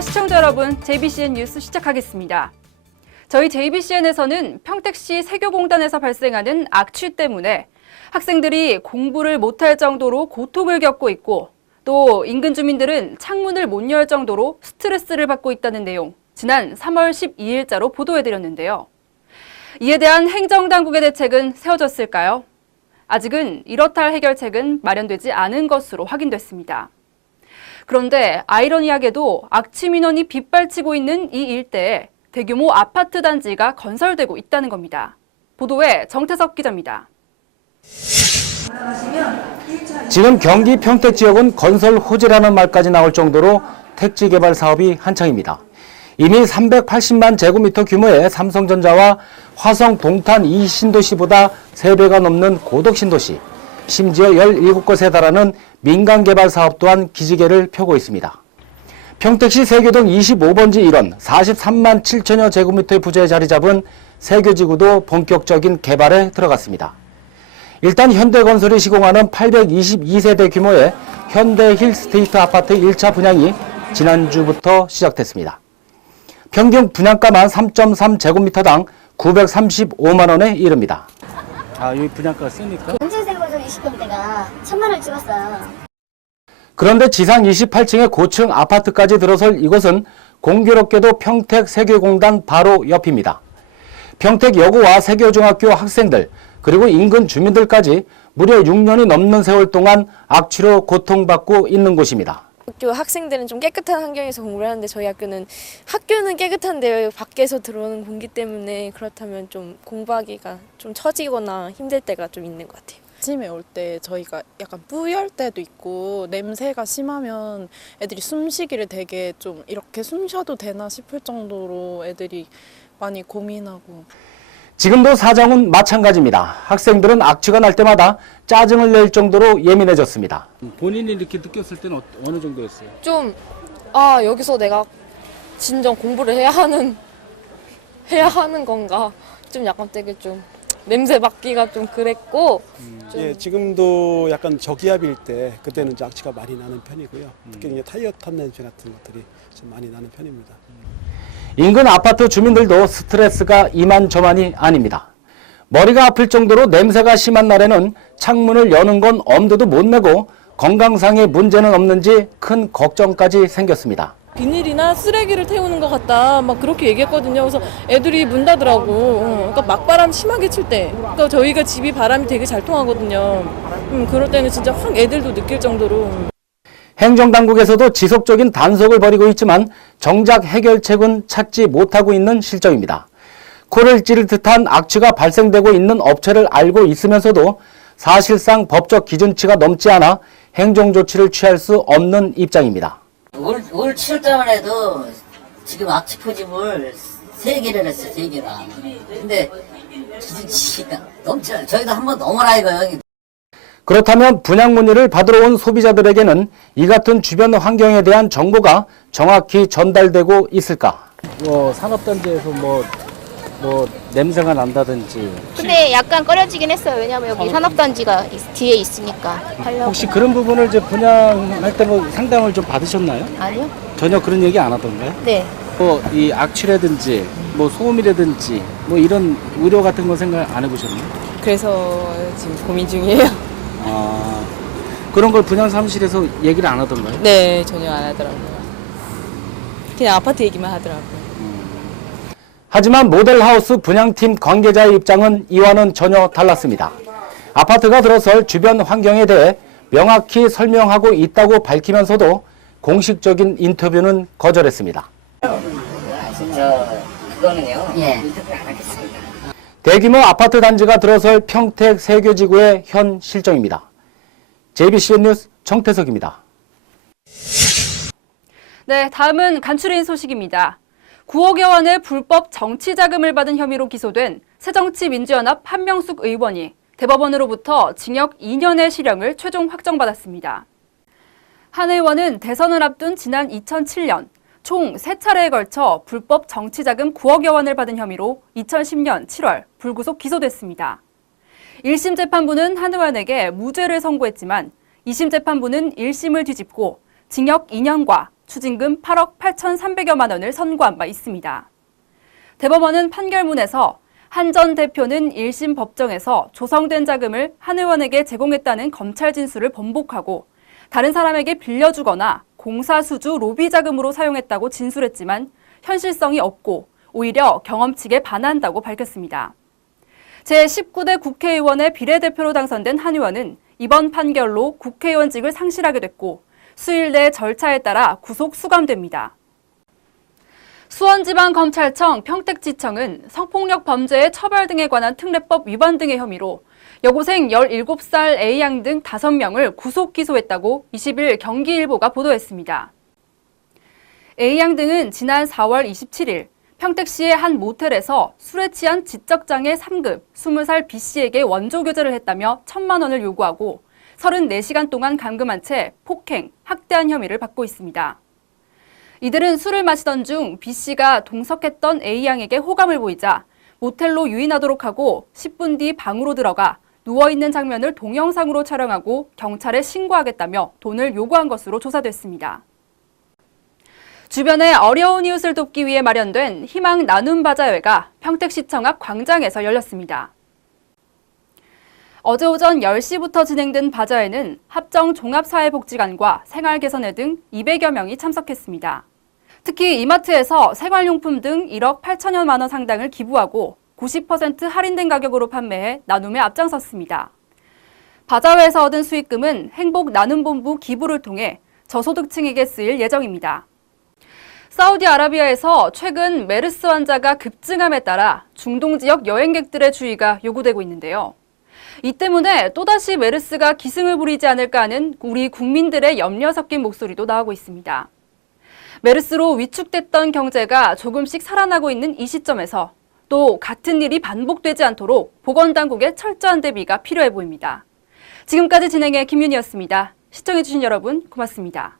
시청자 여러분, JBCN 뉴스 시작하겠습니다. 저희 JBCN에서는 평택시 세교공단에서 발생하는 악취 때문에 학생들이 공부를 못할 정도로 고통을 겪고 있고 또 인근 주민들은 창문을 못 열 정도로 스트레스를 받고 있다는 내용, 지난 3월 12일자로 보도해드렸는데요. 이에 대한 행정당국의 대책은 세워졌을까요? 아직은 이렇다 할 해결책은 마련되지 않은 것으로 확인됐습니다. 그런데 아이러니하게도 악취 민원이 빗발치고 있는 이 일대에 대규모 아파트 단지가 건설되고 있다는 겁니다. 보도에 정태석 기자입니다. 지금 경기 평택 지역은 건설 호재라는 말까지 나올 정도로 택지 개발 사업이 한창입니다. 이미 380만 제곱미터 규모의 삼성전자와 화성 동탄 2신도시보다 3배가 넘는 고덕 신도시, 심지어 17곳에 달하는 민간 개발 사업 또한 기지개를 펴고 있습니다. 평택시 세교동 25번지 일원 43만 7천여 제곱미터의 부지에 자리 잡은 세교지구도 본격적인 개발에 들어갔습니다. 일단 현대건설이 시공하는 822세대 규모의 현대 힐스테이트 아파트 1차 분양이 지난주부터 시작됐습니다. 평균 분양가만 3.3제곱미터당 935만 원에 이릅니다. 여기 분양가가 세니까? 전체세고서 20평대가 1,000만 원을 찍었어요. 그런데 지상 28층의 고층 아파트까지 들어설 이곳은 공교롭게도 평택 세교공단 바로 옆입니다. 평택 여고와 세교중학교 학생들 그리고 인근 주민들까지 무려 6년이 넘는 세월 동안 악취로 고통받고 있는 곳입니다. 학교 학생들은 좀 깨끗한 환경에서 공부를 하는데 저희 학교는 깨끗한데 밖에서 들어오는 공기 때문에 그렇다면 좀 공부하기가 좀 처지거나 힘들 때가 좀 있는 것 같아요. 아침에 올 때 저희가 약간 뿌열 때도 있고 냄새가 심하면 애들이 숨쉬기를 되게 좀 이렇게 숨 쉬어도 되나 싶을 정도로 애들이 많이 고민하고. 지금도 사정은 마찬가지입니다. 학생들은 악취가 날 때마다 짜증을 낼 정도로 예민해졌습니다. 본인이 이렇게 느꼈을 때는 어느 정도였어요? 좀 여기서 내가 진정 공부를 해야 하는 건가 좀 약간 되게 좀 냄새 맡기가 좀 그랬고 좀 예, 지금도 약간 저기압일 때 그때는 이제 악취가 많이 나는 편이고요. 특히 이제 타이어 탄 냄새 같은 것들이 좀 많이 나는 편입니다. 인근 아파트 주민들도 스트레스가 이만저만이 아닙니다. 머리가 아플 정도로 냄새가 심한 날에는 창문을 여는 건 엄두도 못 내고 건강상의 문제는 없는지 큰 걱정까지 생겼습니다. 비닐이나 쓰레기를 태우는 것 같다 막 그렇게 얘기했거든요. 그래서 애들이 문 닫으라고. 그러니까 막바람 심하게 칠 때, 그러니까 저희가 집이 바람이 되게 잘 통하거든요. 그럴 때는 진짜 확 애들도 느낄 정도로. 행정당국에서도 지속적인 단속을 벌이고 있지만 정작 해결책은 찾지 못하고 있는 실정입니다. 코를 찌를 듯한 악취가 발생되고 있는 업체를 알고 있으면서도 사실상 법적 기준치가 넘지 않아 행정조치를 취할 수 없는 입장입니다. 올 7월달만 해도 지금 악취 포집을 3개를 했어요, 3개나. 근데 기준치가 넘쳐요. 저희도 한번 넘어라 이거요. 그렇다면 분양 문의를 받으러 온 소비자들에게는 이 같은 주변 환경에 대한 정보가 정확히 전달되고 있을까? 산업단지에서 뭐 냄새가 난다든지. 근데 약간 꺼려지긴 했어요. 왜냐면 여기 산업단지가 뒤에 있으니까. 혹시 그런 부분을 이제 분양할 때 뭐 상담을 좀 받으셨나요? 아니요? 전혀 그런 얘기 안 하던가요? 네. 이 악취라든지 뭐 소음이라든지 뭐 이런 우려 같은 거 생각 안 해보셨나요? 그래서 지금 고민 중이에요. 그런 걸 분양 사무실에서 얘기를 안 하던가요? 네, 전혀 안 하더라고요. 그냥 아파트 얘기만 하더라고요. 하지만 모델하우스 분양팀 관계자의 입장은 이와는 전혀 달랐습니다. 아파트가 들어설 주변 환경에 대해 명확히 설명하고 있다고 밝히면서도 공식적인 인터뷰는 거절했습니다. 그거는요. 예. 인터뷰 안 하겠습니다. 대규모 아파트 단지가 들어설 평택 세교지구의 현 실정입니다. JBCN 뉴스 정태석입니다. 네, 다음은 간추린 소식입니다. 9억여 원의 불법 정치 자금을 받은 혐의로 기소된 새정치민주연합 한명숙 의원이 대법원으로부터 징역 2년의 실형을 최종 확정받았습니다. 한 의원은 대선을 앞둔 지난 2007년 총 3차례에 걸쳐 불법 정치자금 9억여 원을 받은 혐의로 2010년 7월 불구속 기소됐습니다. 1심 재판부는 한 의원에게 무죄를 선고했지만 2심 재판부는 1심을 뒤집고 징역 2년과 추징금 8억 8,300여만 원을 선고한 바 있습니다. 대법원은 판결문에서 한 전 대표는 1심 법정에서 조성된 자금을 한 의원에게 제공했다는 검찰 진술을 번복하고 다른 사람에게 빌려주거나 공사수주 로비 자금으로 사용했다고 진술했지만 현실성이 없고 오히려 경험칙에 반한다고 밝혔습니다. 제19대 국회의원의 비례대표로 당선된 한 의원은 이번 판결로 국회의원직을 상실하게 됐고 수일 내 절차에 따라 구속 수감됩니다. 수원지방검찰청 평택지청은 성폭력 범죄의 처벌 등에 관한 특례법 위반 등의 혐의로 여고생 17살 A양 등 5명을 구속 기소했다고 20일 경기일보가 보도했습니다. A양 등은 지난 4월 27일 평택시의 한 모텔에서 술에 취한 지적장애 3급 20살 B씨에게 원조교제를 했다며 1,000만 원을 요구하고 34시간 동안 감금한 채 폭행, 학대한 혐의를 받고 있습니다. 이들은 술을 마시던 중 B씨가 동석했던 A양에게 호감을 보이자 모텔로 유인하도록 하고 10분 뒤 방으로 들어가 누워있는 장면을 동영상으로 촬영하고 경찰에 신고하겠다며 돈을 요구한 것으로 조사됐습니다. 주변의 어려운 이웃을 돕기 위해 마련된 희망 나눔 바자회가 평택시청 앞 광장에서 열렸습니다. 어제 오전 10시부터 진행된 바자회는 합정 종합사회복지관과 생활개선회 등 200여 명이 참석했습니다. 특히 이마트에서 생활용품 등 1억 8천여만 원 상당을 기부하고 90% 할인된 가격으로 판매해 나눔에 앞장섰습니다. 바자회에서 얻은 수익금은 행복나눔본부 기부를 통해 저소득층에게 쓰일 예정입니다. 사우디아라비아에서 최근 메르스 환자가 급증함에 따라 중동 지역 여행객들의 주의가 요구되고 있는데요. 이 때문에 또다시 메르스가 기승을 부리지 않을까 하는 우리 국민들의 염려 섞인 목소리도 나오고 있습니다. 메르스로 위축됐던 경제가 조금씩 살아나고 있는 이 시점에서 또 같은 일이 반복되지 않도록 보건당국의 철저한 대비가 필요해 보입니다. 지금까지 진행의 김윤희였습니다. 시청해주신 여러분 고맙습니다.